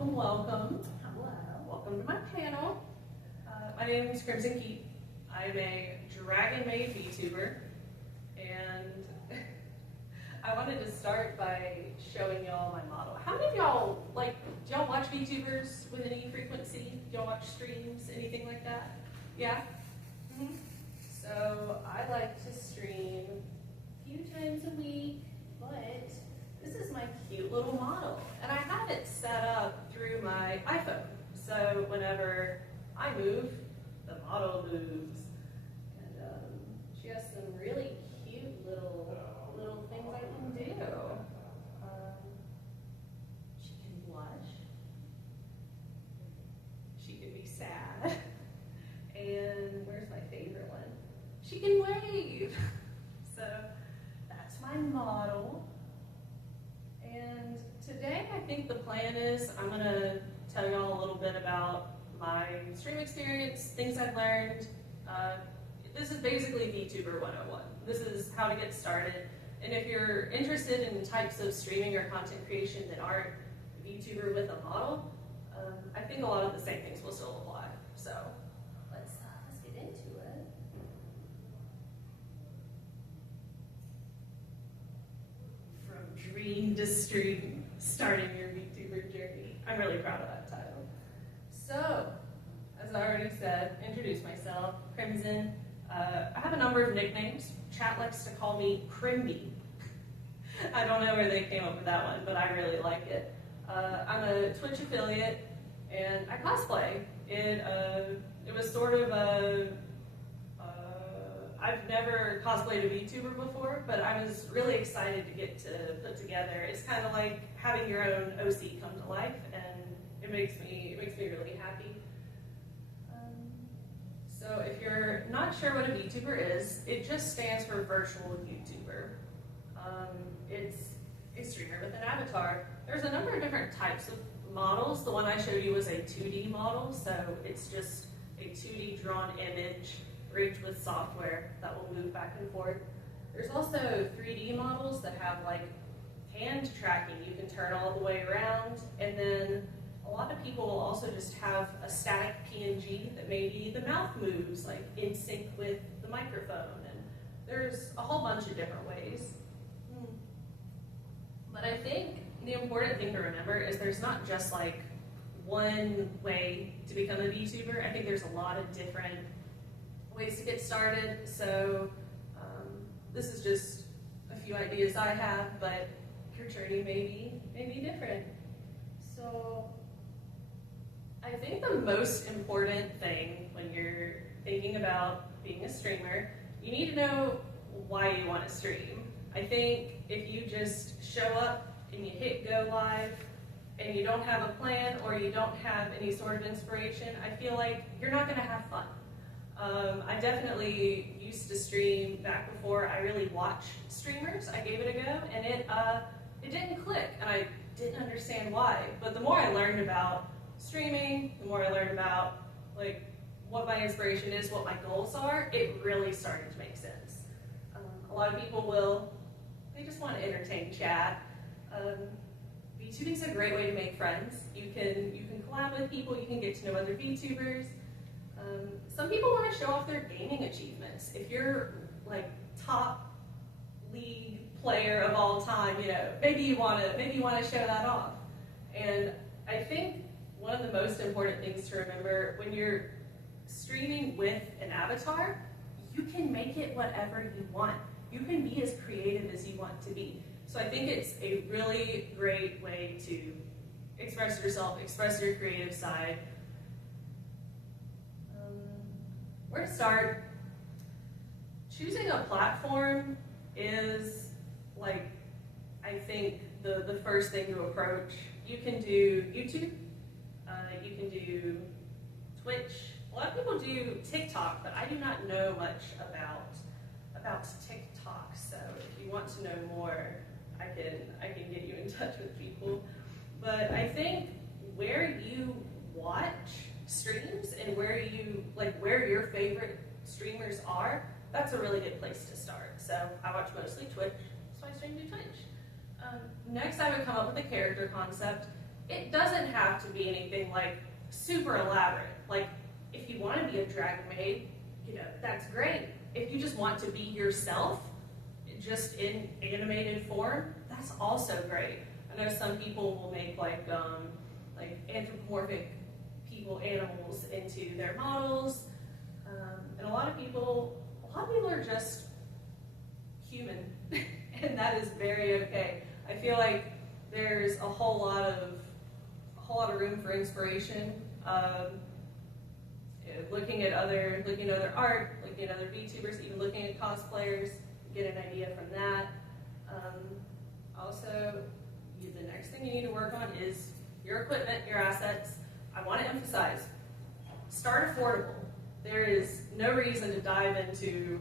welcome, welcome. Hello. Welcome to my panel. My name is Crimson Keep. I'm a dragon-made VTuber, and I wanted to start by showing y'all my model. How many of y'all, do y'all watch VTubers with any frequency? Do y'all watch streams, anything like that? Yeah? Mm-hmm. So I like to stream a few times a week, but this is my cute little model. And I have it set up through my iPhone. So whenever I move, the model moves. And she has some really cute little things I can do. She can blush. She can be sad. And where's my favorite one? She can wave. So that's my model. And today I think the plan is I'm going to tell y'all a little bit about my stream experience, things I've learned. This is basically VTuber 101. This is how to get started. And if you're interested in types of streaming or content creation that aren't VTuber with a model, I think a lot of the same things will still apply. So let's get into it. From dream to stream, starting your VTuber journey. I'm really proud of that title. So, as I already said, introduce myself, Crimson. I have a number of nicknames. Chat likes to call me Crimby. I don't know where they came up with that one, but I really like it. I'm a Twitch affiliate, and I cosplay. It was sort of I've never cosplayed a VTuber before, but I was really excited to get to put together. It's kind of like having your own OC come to life, and it makes me really happy. So if you're not sure what a VTuber is, it just stands for virtual YouTuber. It's a streamer with an avatar. There's a number of different types of models. The one I showed you was a 2D model, so it's just a 2D drawn image rigged with software that will move back and forth. There's also 3D models that have hand tracking. You can turn all the way around, and then a lot of people will also just have a static PNG that maybe the mouth moves in sync with the microphone, and there's a whole bunch of different ways. But I think the important thing to remember is there's not just one way to become a VTuber. I think there's a lot of different ways to get started. So this is just a few ideas I have, but your journey may be different. So I think the most important thing when you're thinking about being a streamer, you need to know why you want to stream. I think if you just show up and you hit go live and you don't have a plan or you don't have any sort of inspiration, I feel like you're not going to have fun. I definitely used to stream back before I really watched streamers. I gave it a go, and it didn't click, and I didn't understand why. But the more I learned about streaming, the more I learned about what my inspiration is, what my goals are, it really started to make sense. A lot of people they just want to entertain chat. VTubing is a great way to make friends. You can collab with people, you can get to know other VTubers. Some people want to show off their gaming achievements. If you're top league player of all time, maybe you want to show that off. And I think one of the most important things to remember when you're streaming with an avatar, you can make it whatever you want. You can be as creative as you want to be. So I think it's a really great way to express yourself, express your creative side. Where to start? Choosing a platform is I think the first thing to approach. You can do YouTube, you can do Twitch. A lot of people do TikTok, but I do not know much about TikTok. So if you want to know more, I can get you in touch with people. But I think where you watch streams and where your favorite streamers are, that's a really good place to start. So I watch mostly Twitch, so I stream through Twitch. Next, I would come up with a character concept. it doesn't have to be anything like super elaborate. Like, if you want to be a dragon maid, you know, that's great. If you just want to be yourself, just in animated form, that's also great. I know some people will make like anthropomorphic people, animals into their models, and a lot of people are just human, and that is very okay. I feel like there's a whole lot of room for inspiration. Looking at other art, looking at other VTubers, even looking at cosplayers, get an idea from that. Also, the next thing you need to work on is your equipment, your assets. I want to emphasize, start affordable. There is no reason to dive into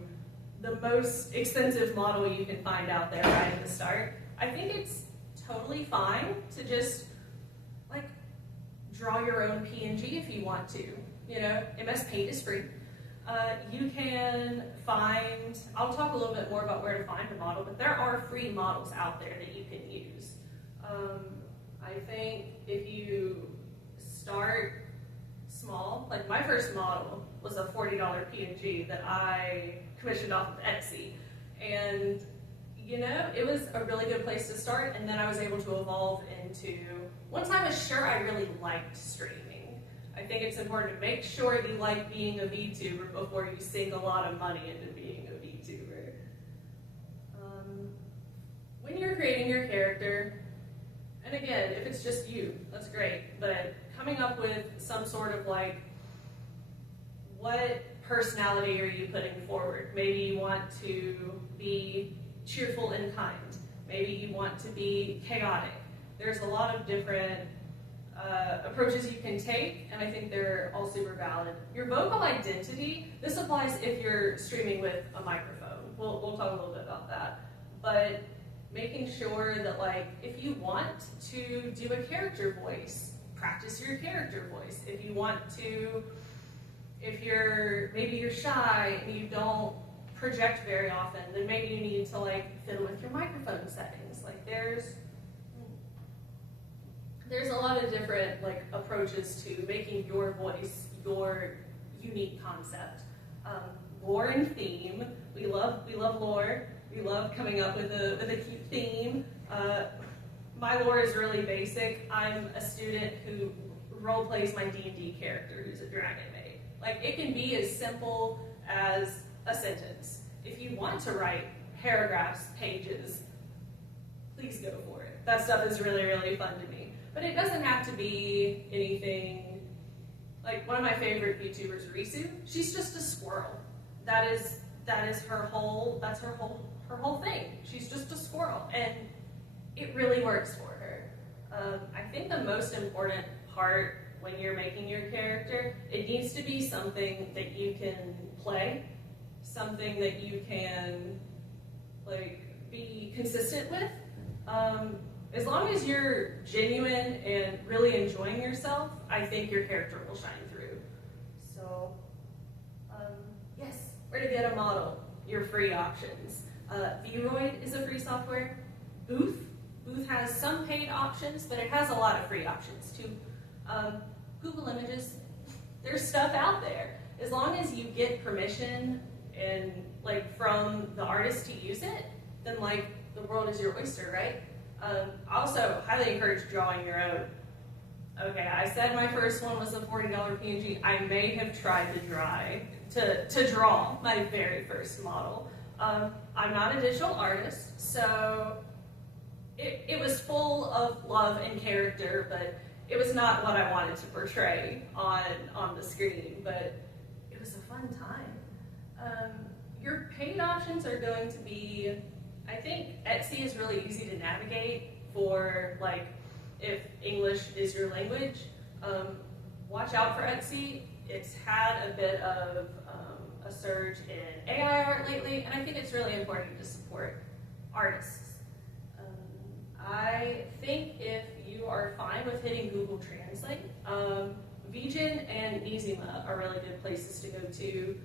the most expensive model you can find out there right at the start. I think it's totally fine to just like draw your own PNG if you want to. You know, MS Paint is free. You can find, I'll talk a little bit more about where to find a model, but there are free models out there that you can use. I think if you start small, like my first model was a $40 PNG that I commissioned off of Etsy. And, you know, it was a really good place to start, and then I was able to evolve into, once I was sure I really liked streaming. I think it's important to make sure you like being a VTuber before you sink a lot of money into being a VTuber. When you're creating your character, and again, if it's just you, that's great, but coming up with some sort of like, what personality are you putting forward? Maybe you want to be cheerful and kind. Maybe you want to be chaotic. There's a lot of different approaches you can take, and I think they're all super valid. Your vocal identity, this applies if you're streaming with a microphone. We'll talk a little bit about that. But making sure that, like, if you want to do a character voice, practice your character voice. If you want to, maybe you're shy and you don't project very often, then maybe you need to like fiddle with your microphone settings. Like there's a lot of different like approaches to making your voice your unique concept. Lore and theme. We love lore. We love coming up with a cute theme. My lore is really basic. I'm a student who role plays my D&D character who's a dragon maid. Like it can be as simple as a sentence. If you want to write paragraphs, pages, please go for it. That stuff is really, really fun to me. But it doesn't have to be anything, like one of my favorite VTubers, Risu, she's just a squirrel. That's her whole thing. She's just a squirrel, and it really works for her. I think the most important part when you're making your character, it needs to be something that you can play, something that you can like be consistent with. As long as you're genuine and really enjoying yourself, I think your character will shine through. So, yes, where to get a model? Your free options. Vroid is a free software. Booth has some paid options, but it has a lot of free options too. Google Images, there's stuff out there. As long as you get permission and like from the artist to use it, then like the world is your oyster, right? I also highly encourage drawing your own. Okay, I said my first one was a $40 PNG. I may have tried to draw my very first model. I'm not a digital artist, so it was full of love and character, but it was not what I wanted to portray on the screen, but it was a fun time. Your paid options are going to be, I think Etsy is really easy to navigate for like if English is your language. Watch out for Etsy. It's had a bit of a surge in AI art lately, and I think it's really important to support artists. I think if you are fine with hitting Google Translate, VGen and Nizima are really good places to go to.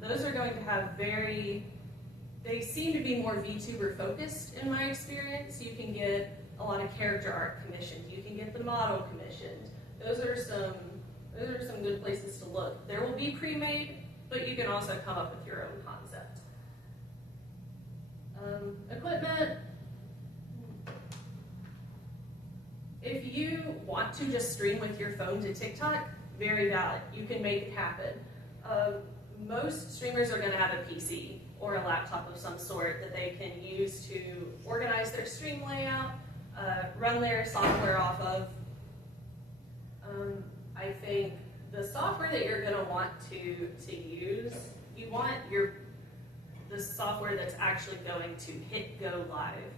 Those are going to have they seem to be more VTuber focused in my experience. You can get a lot of character art commissioned. You can get the model commissioned. Those are some good places to look. There will be pre-made, but you can also come up with your own concept. Equipment. If you want to just stream with your phone to TikTok, very valid. You can make it happen. Most streamers are going to have a PC or a laptop of some sort that they can use to organize their stream layout, run their software off of. I think the software that you're going to want to use, you want the software that's actually going to hit go live.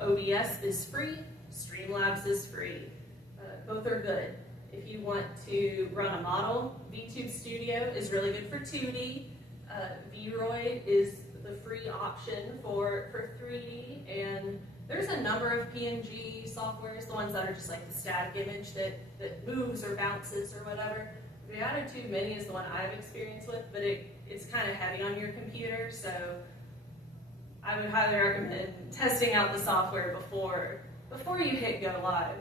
OBS is free, Streamlabs is free. Both are good. If you want to run a model, VTube Studio is really good for 2D. VRoid is the free option for 3D, and there's a number of PNG softwares, the ones that are just like the static image that moves or bounces or whatever. Veatitude Mini is the one I've experienced with, but it's kind of heavy on your computer, so I would highly recommend testing out the software before you hit go live.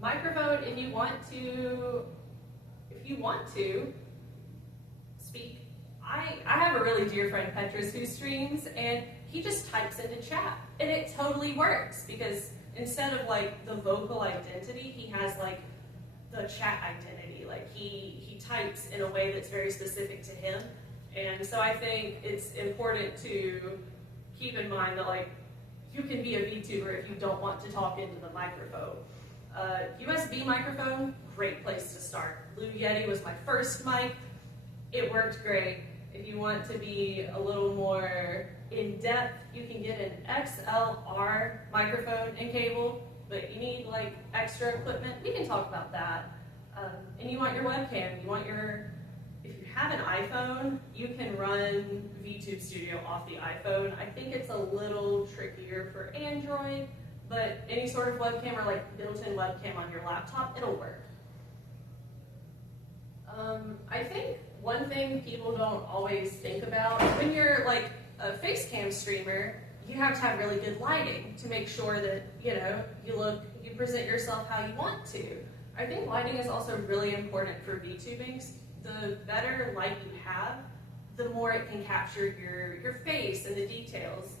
Microphone, if you want to speak. I have a really dear friend, Petrus, who streams, and he just types into chat, and it totally works, because instead of like the vocal identity, he has like the chat identity. Like he types in a way that's very specific to him, and so I think it's important to keep in mind that like you can be a VTuber if you don't want to talk into the microphone. USB microphone, great place to start. Blue Yeti was my first mic. It worked great. If you want to be a little more in-depth, you can get an XLR microphone and cable, but you need like extra equipment. We can talk about that. And you want your webcam. If you have an iPhone, you can run VTube Studio off the iPhone. I think it's a little trickier for Android, but any sort of webcam or like built-in webcam on your laptop, it'll work. I think one thing people don't always think about, when you're like a face cam streamer, you have to have really good lighting to make sure that, you present yourself how you want to. I think lighting is also really important for VTubing. The better light you have, the more it can capture your face and the details.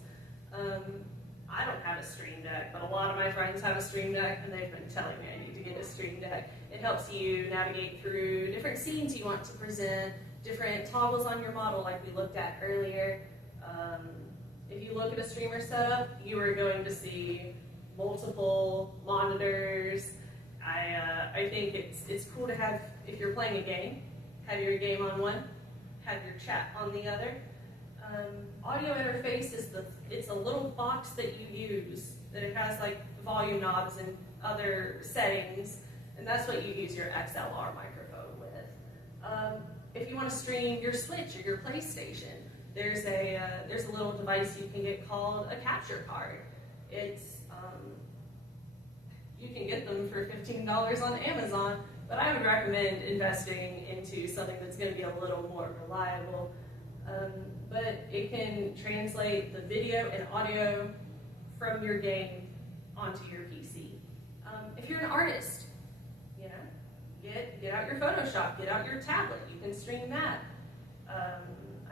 I don't have a Stream Deck, but a lot of my friends have a Stream Deck, and they've been telling me I need to get a Stream Deck. It helps you navigate through different scenes you want to present, different toggles on your model like we looked at earlier. If you look at a streamer setup, you are going to see multiple monitors. I think it's cool to have, if you're playing a game, have your game on one, have your chat on the other. Audio interface it's a little box that you use, that it has like volume knobs and other settings, and that's what you use your XLR microphone with. If you want to stream your Switch or your PlayStation, there's a little device you can get called a capture card. You can get them for $15 on Amazon, but I would recommend investing into something that's going to be a little more reliable. But it can translate the video and audio from your game onto your PC. If you're an artist, get out your Photoshop, get out your tablet, you can stream that.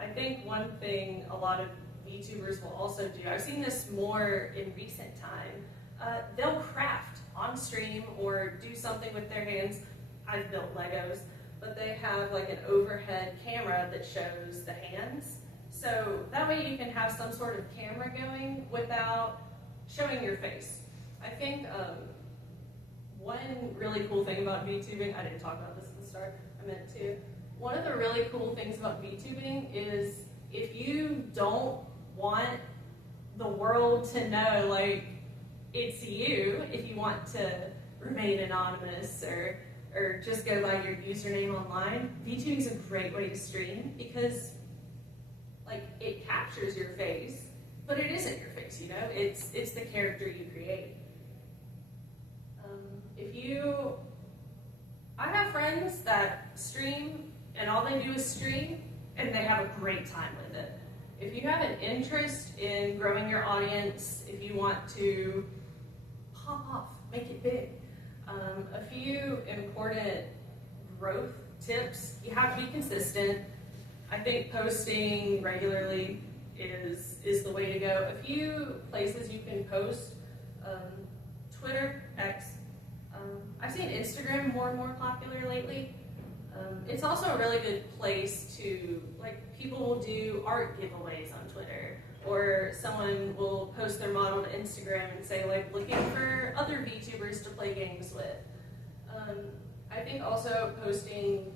I think one thing a lot of VTubers will also do, I've seen this more in recent time, they'll craft on stream or do something with their hands. I've built Legos, but they have like an overhead camera that shows the hands. So that way you can have some sort of camera going without showing your face. I think one really cool thing about VTubing, I didn't talk about this at the start, I meant to. One of the really cool things about VTubing is if you don't want the world to know like it's you, if you want to remain anonymous or just go by your username online, VTubing is a great way to stream because like it captures your face, but it isn't your face, it's the character you create. I have friends that stream and all they do is stream and they have a great time with it. If you have an interest in growing your audience, if you want to pop off make it big. A few important growth tips: you have to be consistent. I think posting regularly is the way to go. A few places you can post: Twitter, X. I've seen Instagram more and more popular lately. It's also a really good place to, like, people will do art giveaways on Twitter, or someone will post their model to Instagram and say, like, looking for other VTubers to play games with. I think also posting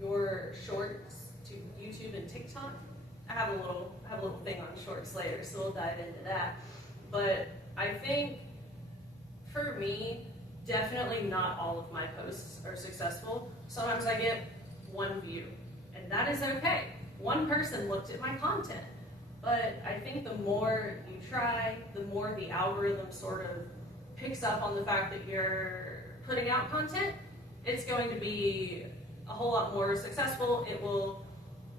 your shorts to YouTube and TikTok. I have a little thing on shorts later, so we'll dive into that. But I think for me, definitely not all of my posts are successful. Sometimes I get one view, and that is okay. One person looked at my content. But I think the more you try, the more the algorithm sort of picks up on the fact that you're putting out content. It's going to be a whole lot more successful. It will,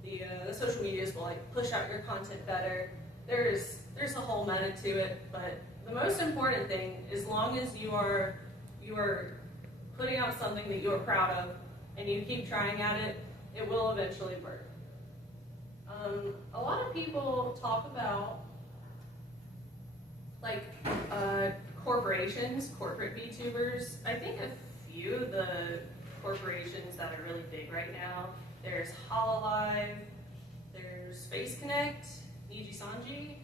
the social medias will, like, push out your content better. There's a whole meta to it, but the most important thing, as long as you are putting out something that you're proud of and you keep trying at it, it will eventually work. A lot of people talk about, like, corporations, corporate VTubers. I think a few of the corporations that are really big right now, there's Hololive, there's Space Connect, Niji Sanji.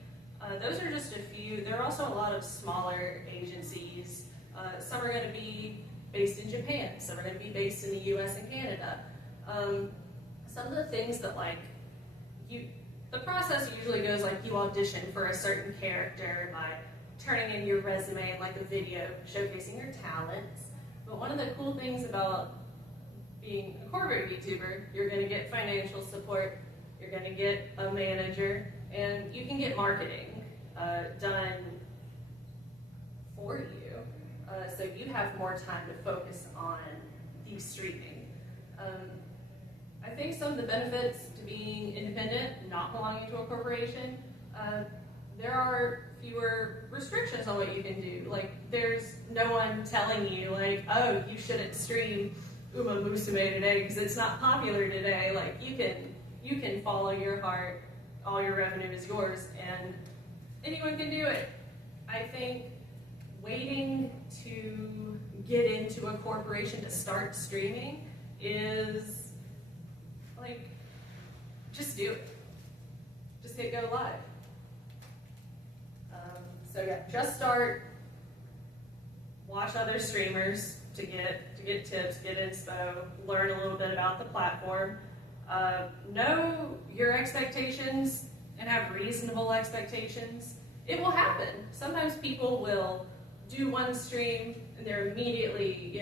Those are just a few. There are also a lot of smaller agencies. Some are going to be based in Japan, some are going to be based in the US and Canada. Some of the things that, like, the process usually goes like you audition for a certain character by turning in your resume and, like, a video showcasing your talents. But one of the cool things about being a corporate VTuber, you're going to get financial support, you're going to get a manager, and you can get marketing done for you. So you have more time to focus on the streaming. I think some of the benefits to being independent, not belonging to a corporation, there are fewer restrictions on what you can do. Like, there's no one telling you, like, oh, you shouldn't stream Uma Musume today because it's not popular today. Like, you can follow your heart, all your revenue is yours, and anyone can do it. I think waiting to get into a corporation to start streaming is, like, just do it. Just hit go live. So yeah, just start. Watch other streamers to get tips, get inspo, learn a little bit about the platform. Know your expectations and have reasonable expectations. It will happen. Sometimes people will do one stream and they're immediately,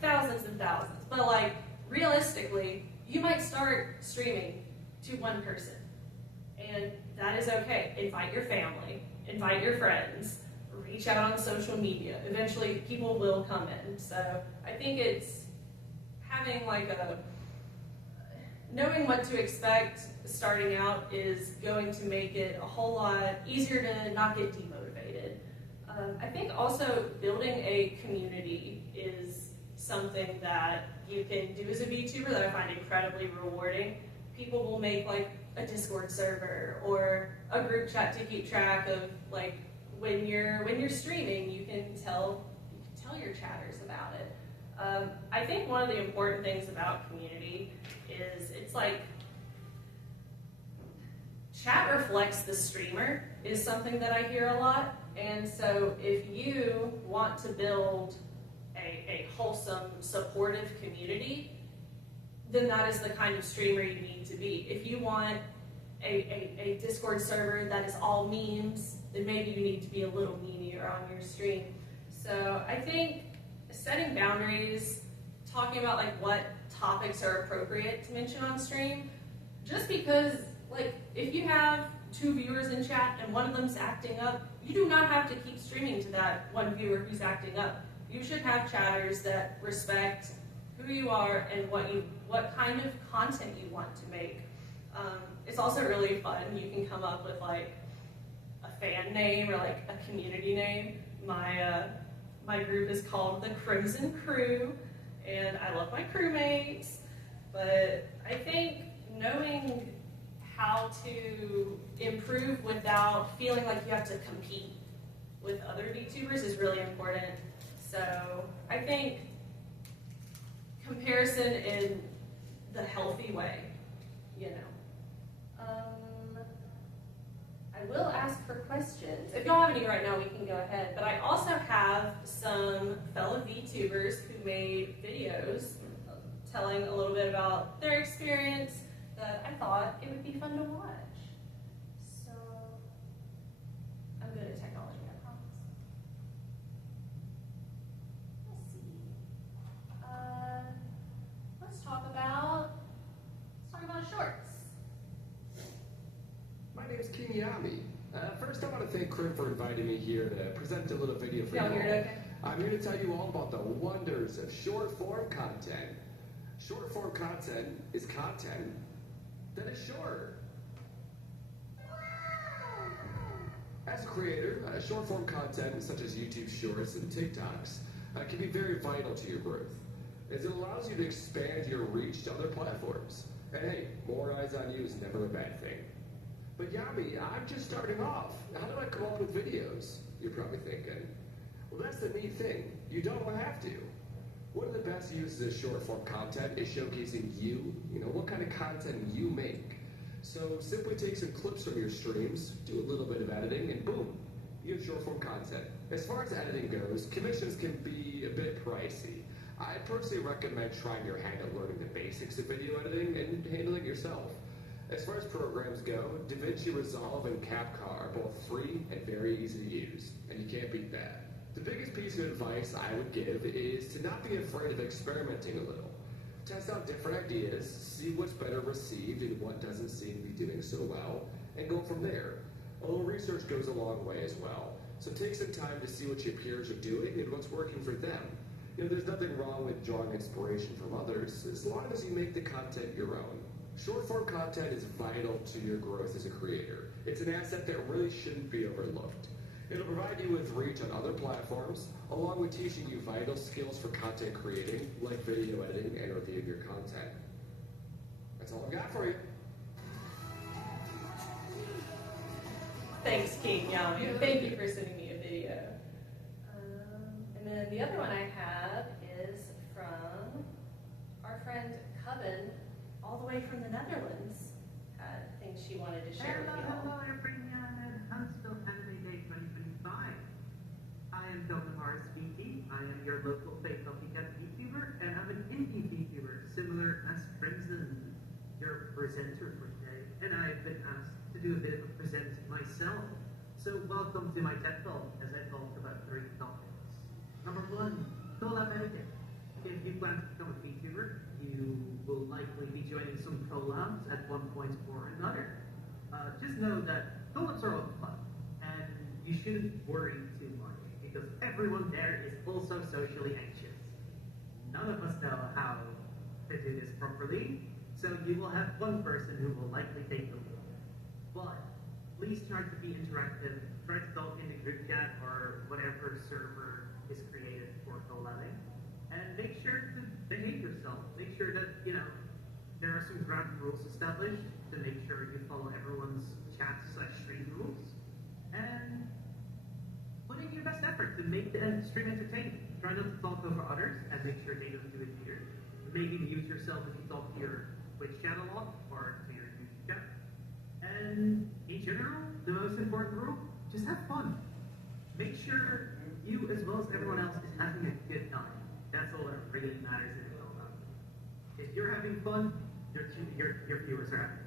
thousands and thousands. But, like, realistically, you might start streaming to one person, and that is okay. Invite your family, invite your friends, reach out on social media. Eventually, people will come in. So I think it's having, like, knowing what to expect starting out is going to make it a whole lot easier to not get demotivated. I think also building a community is something that you can do as a VTuber that I find incredibly rewarding. People will make, like, a Discord server or a group chat to keep track of, like, when you're streaming, you can tell your chatters about it. I think one of the important things about community is it's like chat reflects the streamer is something that I hear a lot. And so if you want to build a wholesome, supportive community, then that is the kind of streamer you need to be. If you want a Discord server that is all memes, then maybe you need to be a little memeier on your stream. So I think setting boundaries, talking about, like, what topics are appropriate to mention on stream, just because, like, if you have 2 viewers in chat and one of them's acting up, you do not have to keep streaming to that one viewer who's acting up. You should have chatters that respect who you are and what kind of content you want to make. It's also really fun. You can come up with, like, a fan name or, like, a community name. My my group is called the Crimson Crew, and I love my crewmates, but I think knowing how to improve without feeling like you have to compete with other VTubers is really important. So I think comparison in the healthy way, you know. I will ask for questions. If y'all have any right now, we can go ahead. But I also have some fellow VTubers who made videos telling a little bit about their experience that I thought it would be fun to watch. So, I'm good at technology, I promise. Let's see. Let's talk about shorts. My name is Kinyami. First, I want to thank Crim for inviting me here to present a little video for you all. Okay? I'm here to tell you all about the wonders of short-form content. Short-form content is content that is shorter. As a creator, short-form content such as YouTube Shorts and TikToks can be very vital to your growth, as it allows you to expand your reach to other platforms. And hey, more eyes on you is never a bad thing. But Yami, I'm just starting off. How do I come up with videos? You're probably thinking. Well, that's the neat thing. You don't have to. One of the best uses of short-form content is showcasing you, what kind of content you make. So simply take some clips from your streams, do a little bit of editing, and boom, you have short-form content. As far as editing goes, commissions can be a bit pricey. I personally recommend trying your hand at learning the basics of video editing and handling it yourself. As far as programs go, DaVinci Resolve and CapCut are both free and very easy to use, and you can't beat that. The biggest piece of advice I would give is to not be afraid of experimenting a little. Test out different ideas, see what's better received and what doesn't seem to be doing so well, and go from there. A little research goes a long way as well, so take some time to see what your peers are doing and what's working for them. There's nothing wrong with drawing inspiration from others, as long as you make the content your own. Short-form content is vital to your growth as a creator. It's an asset that really shouldn't be overlooked. It'll provide you with reach on other platforms, along with teaching you vital skills for content creating, like video editing and reviewing your content. That's all I've got for you. Thanks, King Yami. Thank you for sending me a video. And then the other one I have is from our friend Coven, all the way from the Netherlands. Things she wanted to share with you all. Hello, everyone at Huntsville Anime Day 2025. I am Kelvin VT. I am your local fake copycat VTuber, and I'm an indie VTuber, similar as Crimson, your presenter for today. And I've been asked to do a bit of a present myself. So welcome to my TED Talk as I talk about 3 topics. Number 1, collab editing. If you plan to become a VTuber, you will likely be joining some collabs at one point or another. Just know that collabs are all fun, and you shouldn't worry too much, because everyone there is also socially anxious. None of us know how to do this properly, so you will have one person who will likely take the lead. But please try to be interactive, try to talk in the group chat or whatever server is created for collabing. And make sure to behave yourself. Make sure that, there are some ground rules established to make sure you follow everyone's chat/stream rules. And put in your best effort to make the stream entertaining. Try not to talk over others and make sure they don't do it either. Maybe mute yourself if you talk to your Twitch chat a lot or to your YouTube chat. And in general, the most important rule, just have fun. Make sure you as well as everyone else is having a good time. That's all that really matters in the world. If you're having fun, your viewers are happy.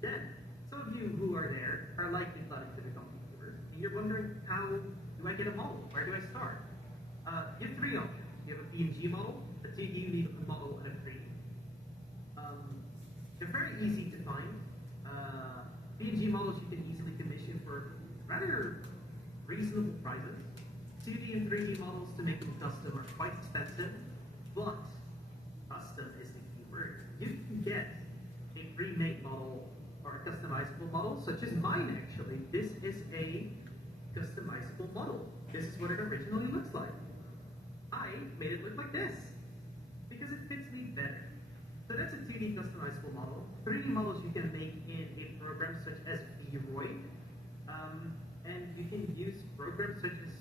Then, some of you who are there are likely planning to become VTubers, and you're wondering, how do I get a model? Where do I start? You have 3 options. You have a PNG model, a 2D model, and a 3D. They're very easy to find. PNG models you can easily commission for rather reasonable prices. 2D and 3D models to make them custom are quite expensive, but custom is the key word. You can get a pre-made model or a customizable model, such as mine actually. This is a customizable model. this is what it originally looks like. I made it look like this because it fits me better. So that's a 2D customizable model. 3D models you can make in a program such as VRoid, and you can use programs such as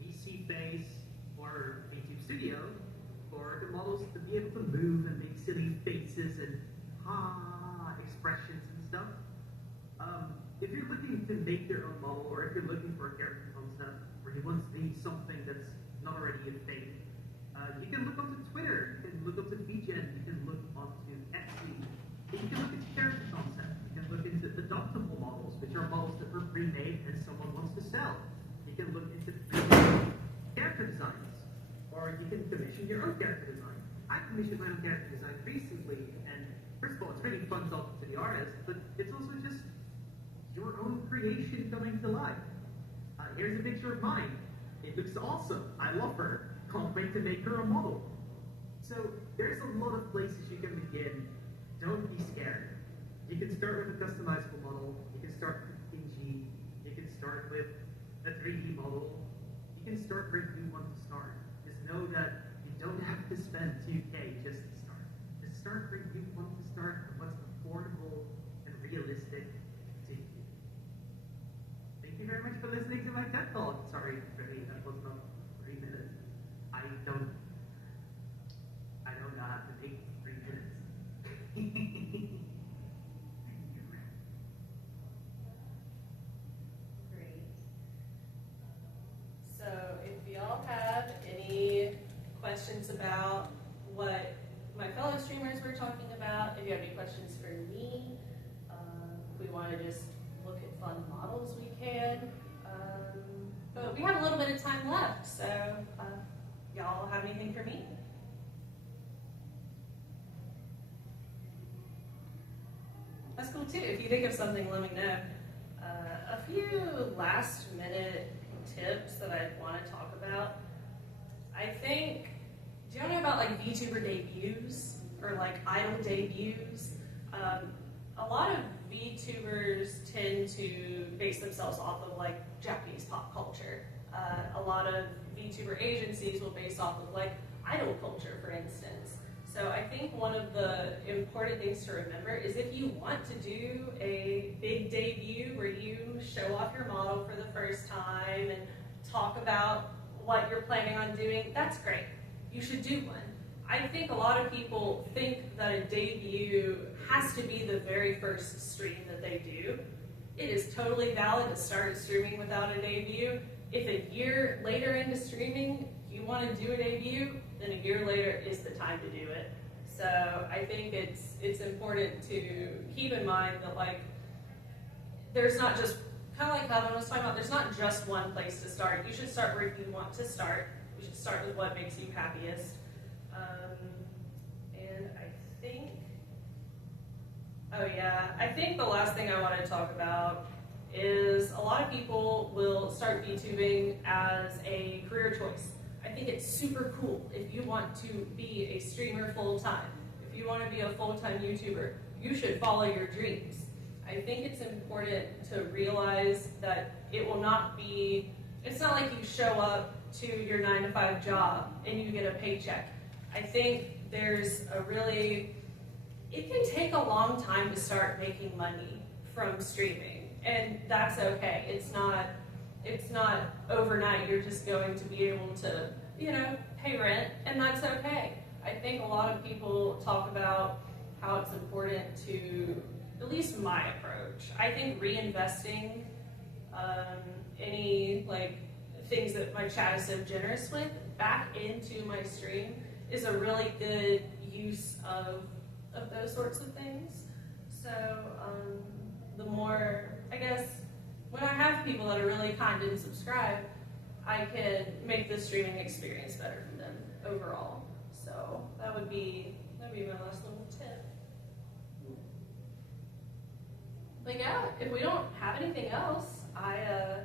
VCFace or VTube Studio for the models to be able to move and make silly faces and expressions and stuff. If you're looking to make your own model, or if you're looking for a character concept, or you want to see something that's not already a thing, you can look onto Twitter, you can look onto VGen, you can look onto Etsy, you can look into character concept, you can look into adoptable models, which are models that were pre-made and someone wants to sell. You can look into character designs, or you can commission your own character design. I commissioned my own character design recently, and first of all, it's really fun talking to the artist, but it's also just your own creation coming to life. Here's a picture of mine. It looks awesome. I love her. Can't wait to make her a model. So there's a lot of places you can begin. Don't be scared. You can start with a customizable model. You can start with PNG. You can start with a 3D model. You can start where you want to start. Just know that you don't have to spend 2K just to start. Just start where you want to start and what's affordable and realistic to you. Thank you very much for listening to my TED Talk. Sorry, really, that was not 3 minutes. I don't know how to make 3 minutes. Great. So if y'all have any questions about what my fellow streamers were talking about, if you have any questions for me, if we want to just look at fun models, we can. But we have a little bit of time left, so y'all have anything for me? That's cool too. If you think of something, let me know. A few last minute tips that I want to talk about. I think, do you know about like VTuber debuts or like idol debuts? A lot of VTubers tend to base themselves off of like Japanese pop culture. A lot of VTuber agencies will base off of like idol culture, for instance. So I think one of the important things to remember is if you want to do a big debut where you show off your model for the first time and talk about what you're planning on doing, that's great. You should do one. I think a lot of people think that a debut has to be the very first stream that they do. It is totally valid to start streaming without a debut. If a year later into streaming you want to do a debut, then a year later is the time to do it. So I think it's important to keep in mind that like there's not just, kind of like Kevin was talking about, there's not just one place to start. You should start where you want to start. You should start with what makes you happiest. And I think, I think the last thing I want to talk about is a lot of people will start VTubing as a career choice. I think it's super cool if you want to be a streamer full-time. If you want to be a full-time YouTuber, you should follow your dreams. I think it's important to realize that it will not be, it's not like you show up to your 9-to-5 job and you get a paycheck. I think there's a really, it can take a long time to start making money from streaming, and that's okay. It's not overnight. You're just going to be able to, pay rent, and that's okay. I think a lot of people talk about how it's important to, at least my approach, I think reinvesting any things that my chat is so generous with back into my stream is a really good use of those sorts of things. So the more, I guess, when I have people that are really kind and subscribe, I can make the streaming experience better for them overall. So that would be my last little tip. But yeah, if we don't have anything else, I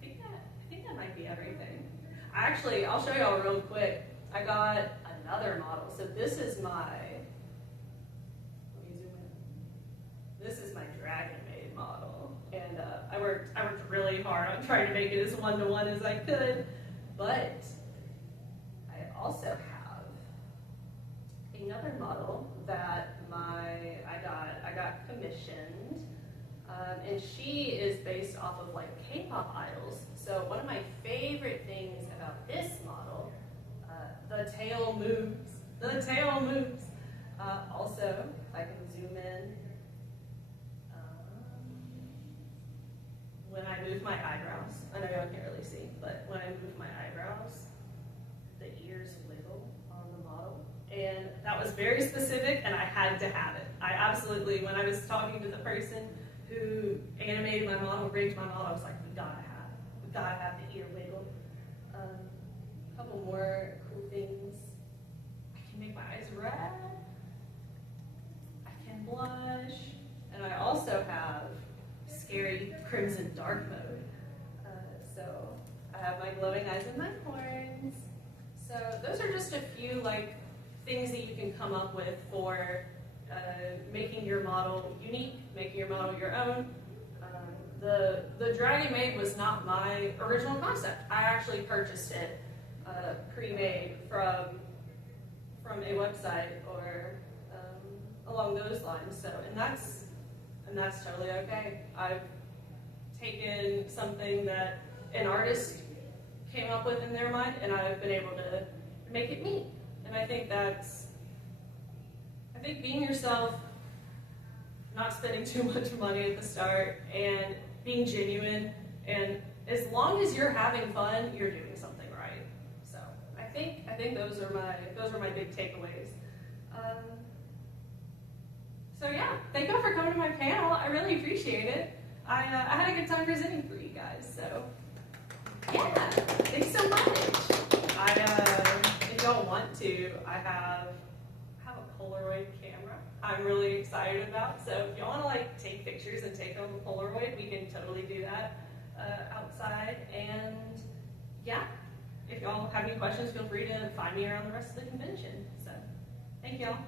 think that might be everything. I'll show y'all real quick. I got another model. So this is my, let me zoom in. This is my Dragon Maid model. and I worked really hard on trying to make it as one-to-one as I could, but I also have another model that I got commissioned, and she is based off of like K-pop idols. So one of my favorite things about this model, the tail moves. Also, if I can zoom in, when I move my eyebrows, I know y'all can't really see, but when I move my eyebrows, the ears wiggle on the model. And that was very specific, and I had to have it. I absolutely, when I was talking to the person who animated my model, rigged my model, I was like, we gotta have it. We gotta have the ear wiggle. A couple more cool things. I can make my eyes red. I can blush. And I also have scary crimson dark mode. So I have my glowing eyes and my horns. So those are just a few like things that you can come up with for making your model unique, making your model your own. The dragon made was not my original concept. I actually purchased it pre-made from a website or along those lines. So and that's totally okay. I've taken something that an artist came up with in their mind, and I've been able to make it me. And I think being yourself, not spending too much money at the start, and being genuine, and as long as you're having fun, you're doing something right. So I think those are my big takeaways. So yeah, thank y'all for coming to my panel. I really appreciate it. I had a good time presenting for you guys. So yeah, thanks so much. If y'all want to, I have a Polaroid camera I'm really excited about. So if y'all want to like take pictures and take them with Polaroid, we can totally do that outside. And yeah, if y'all have any questions, feel free to find me around the rest of the convention. So thank y'all.